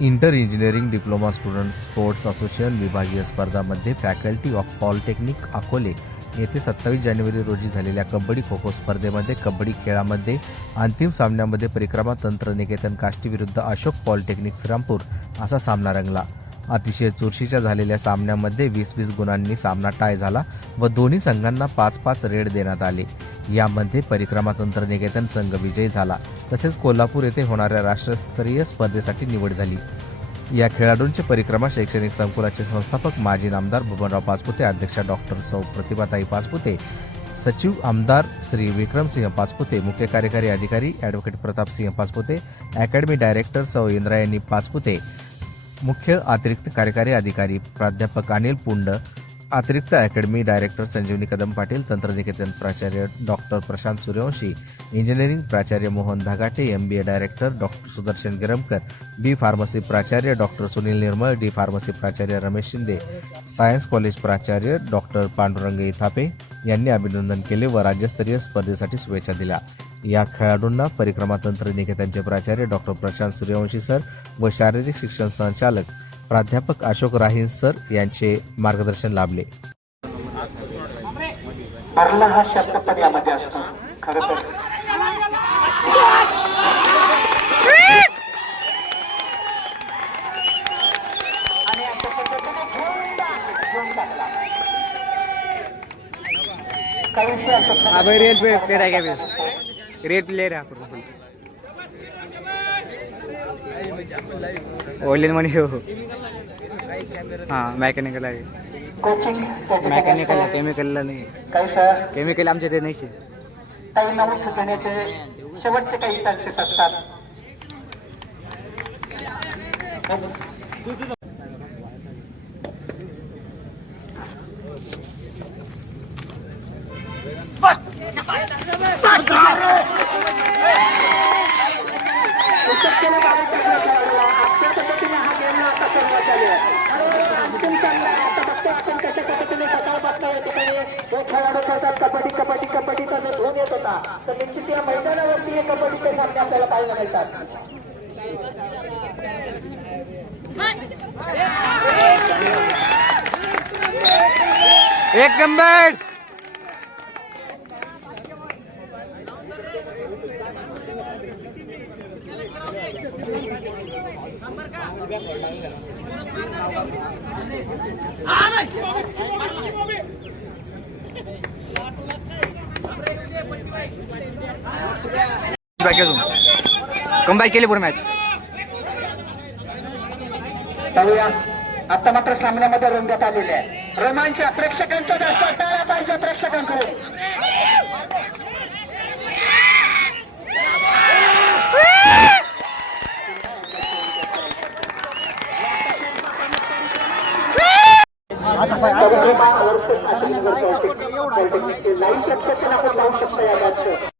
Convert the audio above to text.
Inter engineering diploma student sports association विभागीय स्पर्धामध्ये faculty of polytechnic Akole येथे सत्तावीस जानेवारी रोजी झालेल्या कबड्डी खो खो स्पर्धेमध्ये कबड्डी खेळामध्ये अंतिम सामन्यामध्ये परिक्रमा तंत्र निकेतन काष्टी विरुद्ध अशोक पॉलिटेक्निक श्रीरामपूर असा सामना रंगला. अतिशय चुरशीच्या झालेल्या सामन्यामध्ये वीस वीस गुणांनी सामना टाय झाला व दोन्ही संघांना पाच पाच रेड देण्यात आले. यामध्ये परिक्रमा तंत्रनिकेतन संघ विजयी झाला. तसेच कोल्हापूर येथे होणाऱ्या राष्ट्रस्तरीय स्पर्धेसाठी निवड झाली. या खेळाडूंचे परिक्रमा शैक्षणिक संकुलाचे संस्थापक माजी नामदार बबनराव पाचपुते अध्यक्षा डॉक्टर सौ प्रतिभाताई पाचपुते सचिव आमदार श्री विक्रमसिंह पाचपुते मुख्य कार्यकारी अधिकारी advocate Pratapsinh Pachpute academy director Sau Indrayani Pachpute मुख्य अतिरिक्त कार्यकारी अधिकारी प्राध्यापक अनिल पुंड अतिरिक्त अकॅडमी डायरेक्टर संजीवनी कदम पाटील तंत्रनिकेतन प्राचार्य डॉक्टर प्रशांत सूर्यवंशी इंजिनिअरिंग प्राचार्य Mohan Dhagate M B A director doctor Sudarshan Giramkar B pharmacy प्राचार्य doctor Sunil Nirmal D pharmacy प्राचार्य रमेश शिंदे सायन्स कॉलेज प्राचार्य डॉक्टर पांडुरंग इथापे यांनी अभिनंदन केले व राज्यस्तरीय स्पर्धेसाठी शुभेच्छा दिल्या. या खेळाडूंना परिक्रमा तंत्र निकेतनचे प्राचार्य डॉक्टर प्रशांत सूर्यवंशी सर व शारीरिक शिक्षण संचालक प्राध्यापक अशोक राहीन सर यांचे मार्गदर्शन लाभले. मरला हा शब्द पण यामध्ये असतो. खर तर. आणि अशा पद्धतीने घेऊन घेऊन टाकला. रेत ले काही विषय असत नाही. मेकॅनिकल आहे. मेकॅनिकल आहे केमिकल क्या नाही. रेल काही है आपको शेवटचे काही चान्सेस असतात मैकेनिकल आहे कोचिंग त्या ठिकाणी मेकॅनिकल असते. केमिकलला नाही काही खेळाडू खेळतात कबड्डी कबड्डी कबड्डीचा जो येत होता तर निश्चित या मैदानावरती हे कबड्डीचे सामने आपल्याला पाहायला मिळतात एक नंबर कंबाई केली पूर्ण मॅच पाहूया. आता मात्र सामन्यामध्ये रंगत आलेले आहे. रोमांच प्रेक्षकांचा जास्त टाळ्या पाहिजे प्रेक्षकांकडे लाईव्ह प्रक्षेपण आपण पाहू शकता या